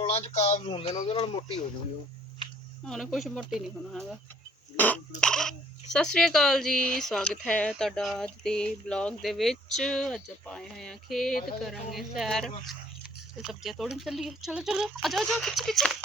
ਚੌਲਾਂ ਚ ਕਾਬਜ਼ ਹੁੰਦੇ ਨੇ, ਉਹਦੇ ਨਾਲ ਮੋਟੀ ਹੋ ਜੂਗੀ ਉਹ। ਉਹਨੇ ਕੁਝ ਮੋਟੀ ਨਹੀਂ ਹੋਣਾ ਹੈਗਾ। ਸਤਿ ਸ੍ਰੀ ਅਕਾਲ ਜੀ, ਸਵਾਗਤ ਹੈ ਤੁਹਾਡਾ ਅੱਜ ਦੇ ਬਲੌਗ ਦੇ ਵਿੱਚ। ਅੱਜ ਆਪਾਂ ਆਏ ਹੋਏ ਆ ਖੇਤ, ਕਰਾਂਗੇ ਸੈਰ। ਤੇ ਸਬਜ਼ੀਆਂ ਤੋੜਨ ਚੱਲੀਏ। ਚਲੋ ਚਲੋ ਆ ਜਾਓ, ਪਿੱਛੇ ਪਿੱਛੇ।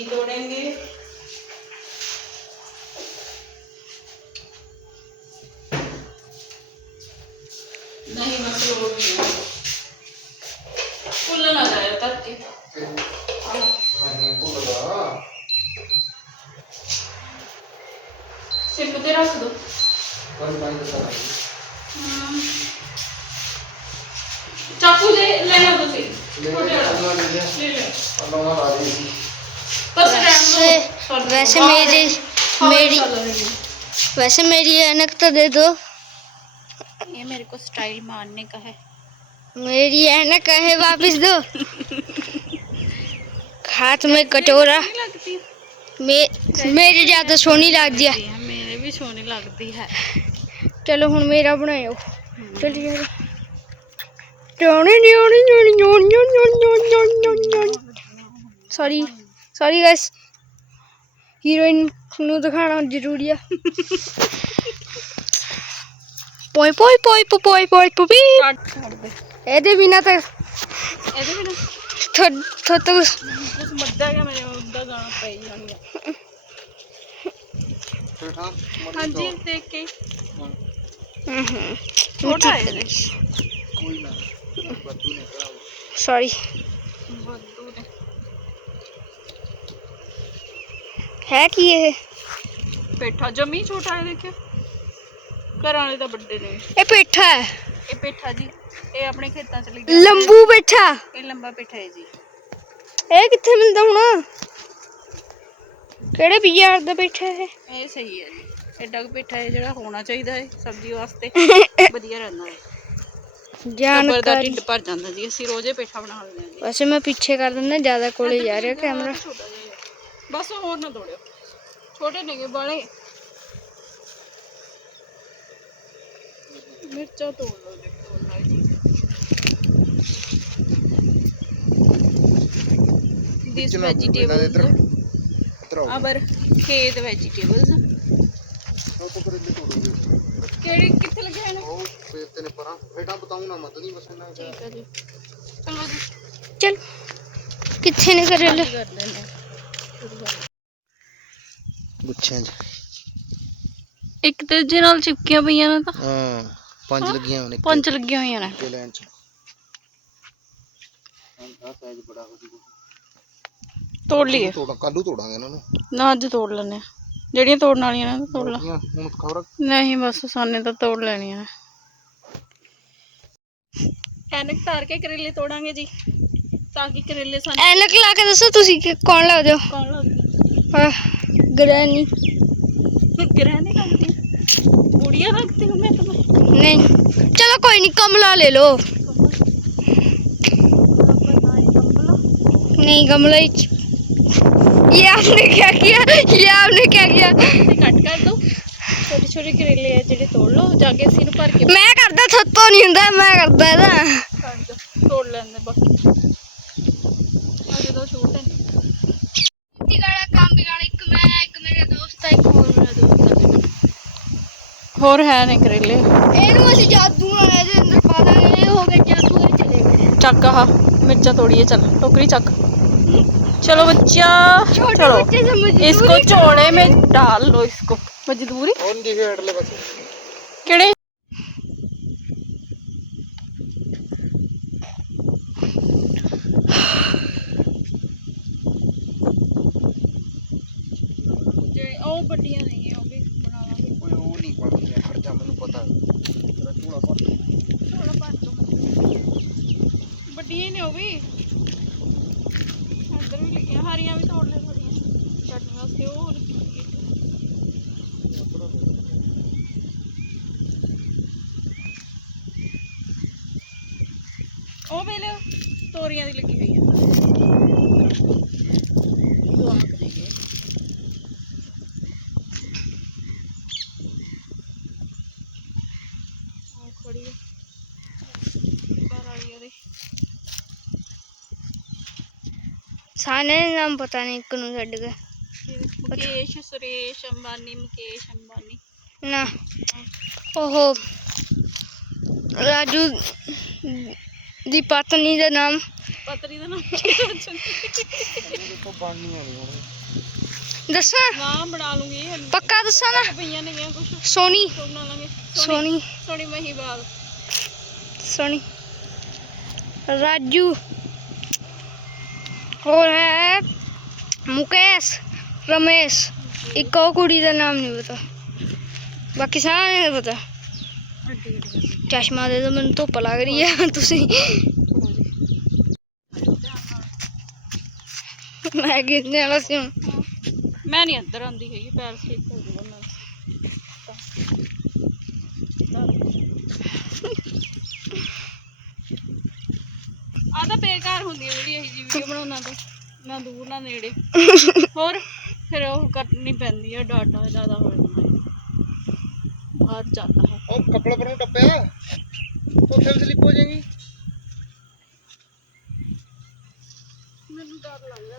सब्ज़ी तोड़ेंगे। नहीं मशरूम ना जाए तब के। सिर्फ़ दे रख दो। हाँ। चाकू ले लेना तुसी ले ले ले ले। वैसे वैसे हाँ, मेरी हाँ, मेरी वैसे मेरी ऐनक तो दे दो ये मेरे को स्टाइल मारने का है मेरी ऐनक है वापस दो हाथ में कटोरा मे मेरी ज़्यादा सोनी लग दिया मेरे भी सोने लगती है चलो हुन मेरा बनाओ चलिए सॉरी ਸੌਰੀ ਗਾਇਸ ਹੀਰੋਇਨ ਨੂੰ ਦਿਖਾਣਾ ਜ਼ਰੂਰੀ ਆ। ਪੋਈ ਪੋਈ ਪੋਈ ਪੋਈ ਪੋਈ ਪੋਈ ਇਹਦੇ ਬਿਨਾ ਤਾਂ ਇਹਦੇ ਬਿਨਾ? ਥੋ ਥੋ ਤੋ ਕੁਛ ਮੱਦਾ ਗਿਆ ਮੇਰੇ ਮੱਦਾ ਗਾਣਾ ਪਈ ਜਾਣੀ ਆ ਹਾਂਜੀ ਦੇਖ ਕੇ। ਹੂੰ ਹੂੰ ਛੋਟਾ ਹੈ ਕੋਈ ਨਾ ਬੱਦੂ ਨੇ ਕਰਾਓ ਸੌਰੀ ਹੈ ਕੀ ਇਹ ਪੇਠਾ ਜਮੀ ਛੋਟਾ ਹੈ ਦੇਖਿਓ ਘਰਾਂ ਵਾਲੇ ਤਾਂ ਵੱਡੇ ਨੇ ਇਹ ਪੇਠਾ ਹੈ ਇਹ ਪੇਠਾ ਜੀ ਇਹ ਆਪਣੇ ਖੇਤਾਂ ਚ ਲੱਗਿਆ ਲੰਬੂ ਪੇਠਾ ਇਹ ਲੰਬਾ ਪੇਠਾ ਹੈ ਜੀ ਇਹ ਕਿੱਥੇ ਮਿਲਦਾ ਹੁਣ ਕਿਹੜੇ ਬਾਜ਼ਾਰ ਦਾ ਪੇਠਾ ਹੈ ਇਹ ਸਹੀ ਹੈ ਜੀ ਐਡਾ ਕੁ ਪੇਠਾ ਹੈ ਜਿਹੜਾ ਹੋਣਾ ਚਾਹੀਦਾ ਹੈ ਸਬਜ਼ੀ ਵਾਸਤੇ ਵਧੀਆ ਰਹਿੰਦਾ ਹੈ ਟੱਬਰ ਦਾ ਜਾਣਕਾਰੀ ਢਿੱਡ ਭਰ ਜਾਂਦਾ ਜੀ ਅਸੀਂ ਰੋਜ਼ੇ ਪੇਠਾ ਬਣਾ ਲੈਂਦੇ ਹਾਂ ਜੀ ਵੈਸੇ ਮੈਂ ਪਿੱਛੇ ਕਰ ਦਿੰਦਾ ਜ਼ਿਆਦਾ ਕੋਲੇ ਜਾ ਰਿਹਾ ਕੈਮਰਾ ਛੋਟਾ ਜਿਹਾ बस और ना दौड़ो छोटे नहीं है बड़े मिर्चा तोड़ लो दिस वेजिटेबल अबर खेत वेजिटेबल्स केड़ी किथे लगे हैं ओ बेटे ने परा बेटा बताऊँ ना मत नहीं बस ना चल किथे ने कर कर देना। ਗੁੱਛਿਆਂ 'ਚ ਇੱਕ ਤੇ ਜੇ ਨਾਲ ਚਿਪਕੀਆਂ ਪਈਆਂ ਨੇ ਤਾਂ। ਹਾਂ ਪੰਜ ਲੱਗੀਆਂ ਨੇ ਪੰਜ ਲੱਗੀਆਂ ਹੋਈਆਂ ਨੇ। ਲੈਣ 'ਚ। ਹਾਂ ਸਾਈਜ਼ ਬੜਾ ਹੋ ਜੂਗਾ ਤੋੜ ਲਈਏ ਤੋੜਾ ਕੱਲੂ ਤੋੜਾਂਗੇ ਇਹਨਾਂ ਨੂੰ। ਨਾ ਅੱਜ ਤੋੜ ਲੈਣੇ ਆ ਜਿਹੜੀਆਂ ਤੋੜਨ ਵਾਲੀਆਂ ਨੇ ਤੋੜ ਲਾ। ਬਾਕੀਆਂ ਹੁਣ ਖਬਰ ਨਹੀਂ ਬਸ ਸਾਨੇ ਤਾਂ ਤੋੜ ਲੈਣੀਆਂ ਨੇ। ਐਨਕ ਤਾਰ ਕੇ ਕਰੇਲੇ ਤੋੜਾਂਗੇ ਜੀ। ਤਾਂ ਕਿ ਕਰੇਲੇ ਸਾਨੂੰ ਐਨਕ ਲਾ ਕੇ ਦੱਸੋ ਤੁਸੀਂ ਕਿ ਕੌਣ ਲੱਗਦੇ ਹੋ ਕੌਣ ਲੱਗਦੀ ਆਹ, ਗ੍ਰੈਨੀ ग्रहणे लगती बुढ़िया लगती हूँ मैं तुम्हें नहीं चलो कोई नहीं कमला ले लो नहीं गमला ही ये आपने क्या किया ये आपने क्या किया इसे कट कर दो छोटे छोटे करेले है जेडे तोड़ लो जाके इसी ਨੂੰ ਭਰ ਕੇ मैं करदा थत्तो नहीं हुंदा मैं करदा ਇਹਦਾ ਕੱਟ ਦੋ ਤੋੜ ਲੈਂਦੇ ਬਾਕੀ ਅਜੇ ਦੋ ਹੋਰ ਹੈ ਨੇ ਕਰੇਲੇ ਇਹਨੂੰ ਅਸੀਂ ਜਾਦੂ ਨਾਲ ਇਹਦੇ ਅੰਦਰ ਪਾ ਦਾਂਗੇ ਇਹ ਹੋ ਗਿਆ ਜਾਦੂ ਇਹ ਚਲੇ ਗਏ ਚੱਕ ਆਹ ਮਿਰਚਾਂ ਤੋੜੀਏ चल टोकरी चक चलो बच्चा छोटे चलो बच्चे से मजदूरी इसको चौड़े में डाल लो इसको मजदूरी ਉਹ ਉਹ ਵੀ ਇੱਧਰ ਵੀ ਲੱਗੀਆਂ ਹਰੀਆਂ ਵੀ ਤੋੜ ਲੈ ਥੋੜੀਆਂ ਚਟਨੀ ਵਾਸਤੇ ਉਹ ਨਿੱਕੀ ਨਿੱਕੀ ਉਹ ਵੇਲੇ ਤੋਰੀਆਂ ਦੀ ਲੱਗੀ ਹੋਈ ਆ ਦੁਆਕ ਦੇ ਗਏ ਉਹ ਖੜੀ ਆ ਪਰ ਆਈ ਉਹਦੇ ਸਾਨੇ ਦੇ ਨਾਮ ਪਤਾ ਨਹੀਂ ਇੱਕ ਨੂੰ ਛੱਡ ਕੇ ਮੁਕੇਸ਼ ਸੁਰੇਸ਼ ਅੰਬਾਨੀ ਮੁਕੇਸ਼ ਅੰਬਾਨੀ ਨਾ ਉਹ ਰਾਜੂ ਦੀ ਪਤਨੀ ਦਾ ਨਾਮ ਪਤਨੀ ਦਾ ਨਾਮ ਤੋਂ ਬਣਨੀਆਂ ਨਹੀਂ ਹੁਣ ਦੱਸਾਂ ਨਾਮ ਬਣਾ ਲੂੰਗੀ ਪੱਕਾ ਦੱਸਾਂ ਨਾ ਪਈਆਂ ਨੇ ਗਿਆ ਕੁਛ ਸੋਨੀ ਸੋ ਬਣਾ ਲਾਂਗੇ ਸੋਨੀ ਸੋਨੀ ਮਹੀਵਾਲ ਸੋਨੀ ਰਾਜੂ और है मुकेश, रमेश। एक और कुड़ी का नाम नहीं पता। बाकी सारे का पता। चश्मा दे दो मैं धुप लग रही है। तुम मैं वाला सी मैं नहीं अंदर पैर ਤਾਂ ਬੇਕਾਰ ਹੁੰਦੀ ਹੈ ਜਿਹੜੀ ਇਹ ਜੀ ਵੀਡੀਓ ਬਣਾਉਣਾ ਤਾਂ ਨਾ ਦੂਰ ਨਾ ਨੇੜੇ। ਹੋਰ ਫਿਰ ਉਹ ਕੱਟਣੀ ਪੈਂਦੀ ਹੈ ਡਾਟਾ ਜ਼ਿਆਦਾ ਹੋ ਜਾਂਦਾ ਹੈ। ਬਾਹਰ ਜਾਂਦਾ ਹੈ। ਉਹ ਕੱਪੜਾ ਪਰ ਨੂੰ ਟੱਪਿਆ। ਉੱਥੇ ਵੀ ਸਲਿੱਪ ਹੋ ਜਾਏਗੀ। ਮੈਨੂੰ ਡਰ ਲੱਗਦਾ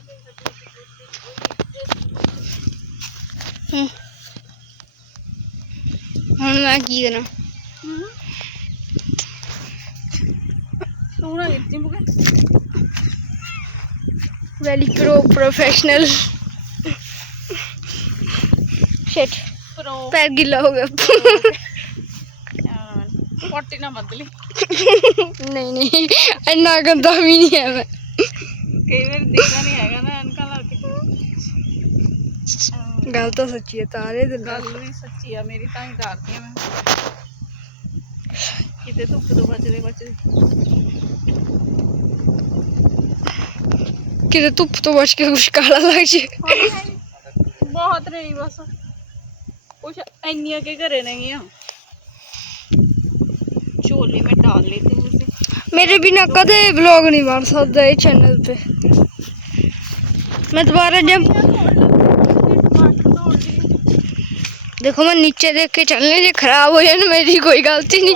ਹਮ। ਹੁਣ ਮੈਂ ਕੀ ਕਰਾਂ? सोना वेली प्रो प्रोफेशनल शेट पैर गिला हो गया। पॉटी ना बदली नहीं नहीं इन्ना गंदा भी नहीं है मैं। कई बार देखा नहीं है ना इनका लड़के। हाँ। गल तो सच्ची है तारे दिल गल भी सच्ची है मेरी ताई डालती है मैं। कितने किती दुखत दुपाचे देवाचे किती तुप तो बच तो के कुछ काला लग जाए। हाँ बहुत नहीं बस। कुछ अन्य के घरे नहीं हम झोले में डाल लेते हैं उसे। मेरे बिना कदे ब्लॉग नहीं बन सकता इस चैनल पे। मैं दोबारा जब देखो मैं नीचे देख के चलने से खराब हो जाए मेरी कोई गलती नहीं।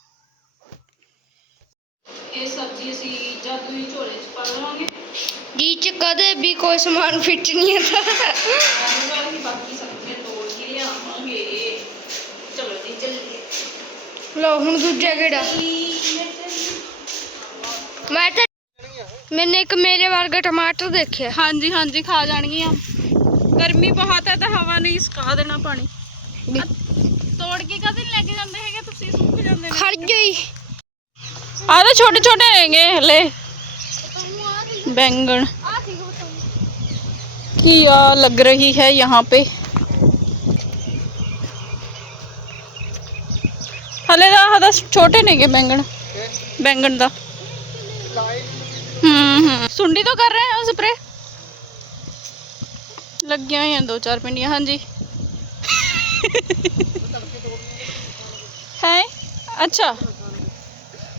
ਇਹ ਸਬਜ਼ੀ ਅਸੀਂ ਜਾਦੂ ਹੀ ਝੋਲੇ 'ਚ ਪਾ ਲਵਾਂਗੇ ਜੀ ਚ ਕਦੇ ਵੀ ਕੋਈ ਸਮਾਨ ਫਿੱਟ ਨਹੀਂ ਹੁੰਦਾ ਨਾਲ ਹੀ ਬਾਕੀ ਸਬਜ਼ੀਆਂ ਤੋੜ ਕੇ ਲਿਆਵਾਂਗੇ ਚਲੋ ਜੀ ਚੱਲੀਏ ਲਓ ਹੁਣ ਦੂਜਾ ਕਿਹੜਾ ਮੈਂ ਤਾਂ ਮੈਨੇ ਇੱਕ ਮੇਰੇ ਵਰਗਾ ਟਮਾਟਰ ਦੇਖਿਆ ਹਾਂਜੀ ਹਾਂਜੀ ਖਾ ਜਾਣਗੀਆਂ ਗਰਮੀ ਬਹੁਤ ਹੈ ਤਾਂ ਹਵਾ ਨਹੀਂ ਸਕਾ ਦੇਣਾ ਪਾਣੀ ਤੋੜ ਕੇ ਕਦੇ ਲੈ ਕੇ ਜਾਂਦੇ ਹੈਗੇ ਆ ਤਾਂ ਛੋਟੇ ਛੋਟੇ ਹੈਗੇ ਹਲੇ बैंगन किया लग रही है यहाँ पे हले दा हदा छोटे ने के बैंगन बैंगन दा हम्म हम्म सुंडी तो कर रहे हैं स्प्रे लग गया हैं दो चार पिंडियां हाँ जी है अच्छा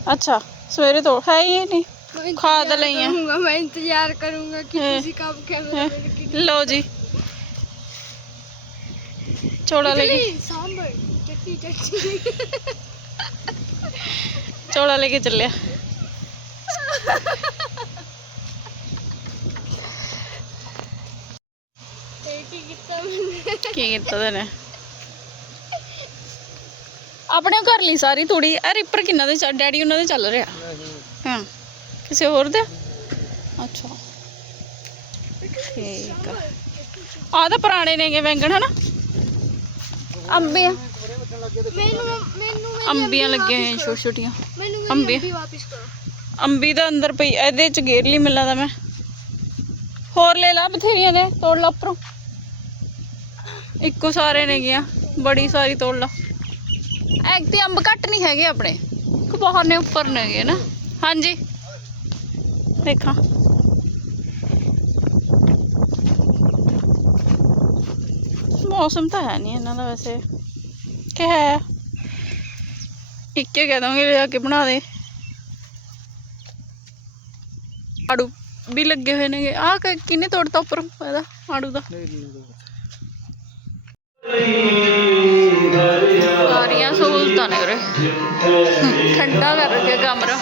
अच्छा सवेरे तो है ही नहीं। खाद तो है। मैं इंतज़ार करूँगा कि किसी का कैमरा लो जी। चोड़ा लेके चौड़ा लेके चल लिया ठीक है कितना देना ਆਪਣੇ ਘਰ ਲਈ ਸਾਰੀ ਤੂੜੀ। ਇਹ ਰਿਪਰ ਕਿੰਨਾ ਦੇ ਡੈਡੀ ਉਹਨਾਂ ਦੇ ਚੱਲ ਰਿਹਾ। ਹਾਂ। ਕਿਸੇ ਹੋਰ ਦੇ? ਅੱਛਾ। ਠੀਕ ਆ। ਆਹ ਤਾਂ ਪੁਰਾਣੇ ਨੇਗੇ ਵੈਂਗਣ ਹਨਾ? ਅੰਬੇ ਅੰਬੀਆਂ ਲੱਗੀਆਂ ਹੋਈਆਂ ਛੋਟੀ ਛੋਟੀਆਂ। ਮੈਨੂੰ ਅੰਬੀ। ਦਾ ਅੰਦਰ ਪਈ ਇਹਦੇ ਚ ਗੇਰਲੀ ਮਿਲਾਂ ਦਾ ਮੈਂ। ਹੋਰ ਲੈ ਲਾ ਬਥੇਰੀਆਂ ਨੇ ਤੋੜ ਲਾ ਉੱਪਰੋਂ। ਇੱਕੋ ਸਾਰੇ ਨੇ ਗਿਆ ਬੜੀ ਸਾਰੀ ਤੋੜ ਲਾ। ਐਕ ਤੇ ਅੰਬ ਘੱਟ ਨਹੀਂ ਹੈਗੇ ਆਪਣੇ। ਕਿ ਬਹੁਤ ਨੇ ਉੱਪਰ ਨੇਗੇ ਨਾ। ਹਾਂਜੀ। ਦੇਖਾਂ। ਮੌਸਮ ਤਾਂ ਹੈ ਨਹੀਂ ਇਹਨਾਂ ਦਾ ਵੈਸੇ। ਕਿ ਹੈ। ਇੱਕੇ ਕਹਿ ਦੋਗੇ ਲਿਆ ਕੇ ਬਣਾ ਦੇ। ਆੜੂ ਵੀ ਲੱਗੇ ਹੋਏ ਨੇਗੇ। ਆਹ ਕਿੰਨੇ ਤੋੜਤਾ ਉੱਪਰ ਇਹਦਾ ਆੜੂ ਦਾ? सहूलत ने उरे ठंडा कर रखे कमरा